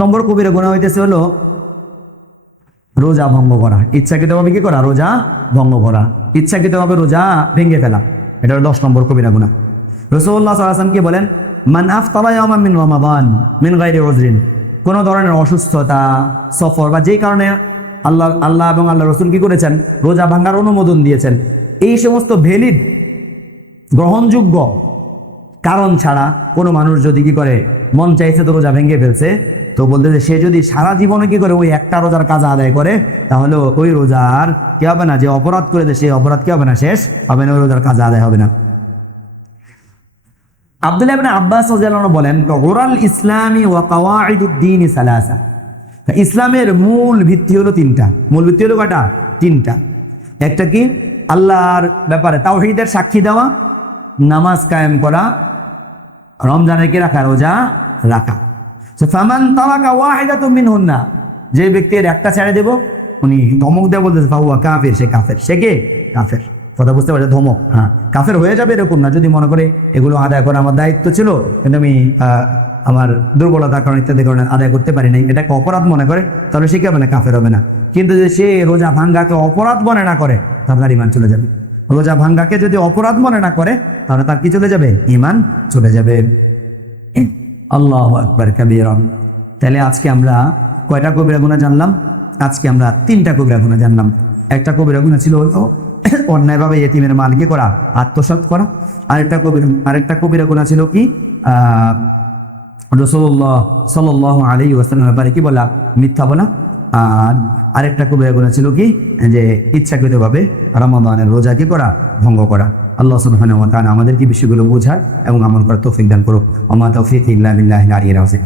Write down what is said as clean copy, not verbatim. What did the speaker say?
নম্বর কবিরা গুনাহ হইতেছে হলো রোজা ভঙ্গ করা, ইচ্ছাকৃতভাবে কি করা, রোজা ভঙ্গ করা, ইচ্ছাকৃতভাবে রোজা ভেঙে ফেলা, এটা হলো 10 নম্বর কবিরা গুনাহ। রাসূলুল্লাহ সাল্লাল্লাহু আলাইহি ওয়াসাল্লাম কি বলেন, মান আফতারা ইয়াওমান মিন রমাদান মিন গায়রি উযরিন, কোন ধরনের অসুস্থতা, সফর বা যেই কারণে আল্লাহ এবং আল্লাহ রাসূল কি করেছেন, রোজা ভাঙার অনুমোদন দিয়েছেন, এই সমস্ত ভ্যালিড গ্রহণযোগ্য কারণ ছাড়া কোনো মানুষ যদি কি করে, মন চাইছে তো রোজা ভেঙে ফেলছে, তো বলতে যে সে যদি সারা জীবনে কি করে ওই একটা রোজার কাজা আদায় করে, তাহলে ওই রোজার কি হবে না, যে অপরাধ করে দেয় সেই অপরাধ কি হবে না, শেষ হবে না, ওই রোজার কাজা আদায় হবে না। আব্দুল্লাহ ইবনে আব্বাস রাদিয়াল্লাহু আনহু বলেন, গুরাল ইসলামি ওয়া কাওয়াইদুদ্দীন সালাসা, ইসলামের মূল ভিত্তি হলো 3টা। মূল ভিত্তি হলো কয়টা? 3টা। একটা কি, আল্লাহর ব্যাপারে তাওহীদের সাক্ষী দেওয়া, নামাজ কায়েম করা, রমজানের কি রাখা, রোজা রাখা। ফামান তারাকা ওয়াহিদাতুম মিনহুন্না, যে ব্যক্তির একটা ছেড়ে দেব, উনি ধমক দেয় বলতেছে ফাহুয়া কাফির, সে কাফের। সে কে? কাফের। কথা বুঝতে পারছে? ধমক। হ্যাঁ, কাফের হয়ে যাবে এরকম না, যদি মনে করে এগুলো আদায় করা আমার দায়িত্ব ছিল কিন্তু আমি আমার দুর্বলতার কারণে ইত্যাদি কারণে আদায় করতে পারি নাই, এটাকে অপরাধ মনে করে, তাহলে সে কি হবে না, কাফের হবে না। কিন্তু যদি সে রোজা ভাঙ্গাকে অপরাধ মনে না করে, তার ঈমান চলে যাবে। রোজা ভাঙ্গাকে যদি অপরাধ মনে না করে, তাহলে তার কি চলে যাবে? ঈমান চলে যাবে। আল্লাহু আকবার কাবীরা। তাহলে আজকে আমরা কয়টা কবিরা গুনাহ জানলাম? আজকে আমরা 3টা কবিরা গুনাহ জানলাম। একটা কবিরা গুনাহ ছিল হলো অন্যায়ভাবে ইয়েতিমের মাল কি করা, আত্মসাৎ করা। আরেকটা কবিরা গুনাহ ছিল কি, রাসূলুল্লাহ সাল্লাল্লাহু আলাইহি ওয়াসাল্লামের ব্যাপারে কি বলা, মিথ্যা বলা। আর আরেকটা কবিরা গুনাহ ছিল কি, যে ইচ্ছাকৃতভাবে রমাদানের রোজা কি করা, ভঙ্গ করা। আল্লাহ সুবহানাহু ওয়া তাআলা আমাদেরকে বিষয়গুলো বোঝার এবং আমল করার তৌফিক দান করুক। ওয়া মা তাওফীকি ইল্লা বিল্লাহিল আলিয়্যিল আযীম।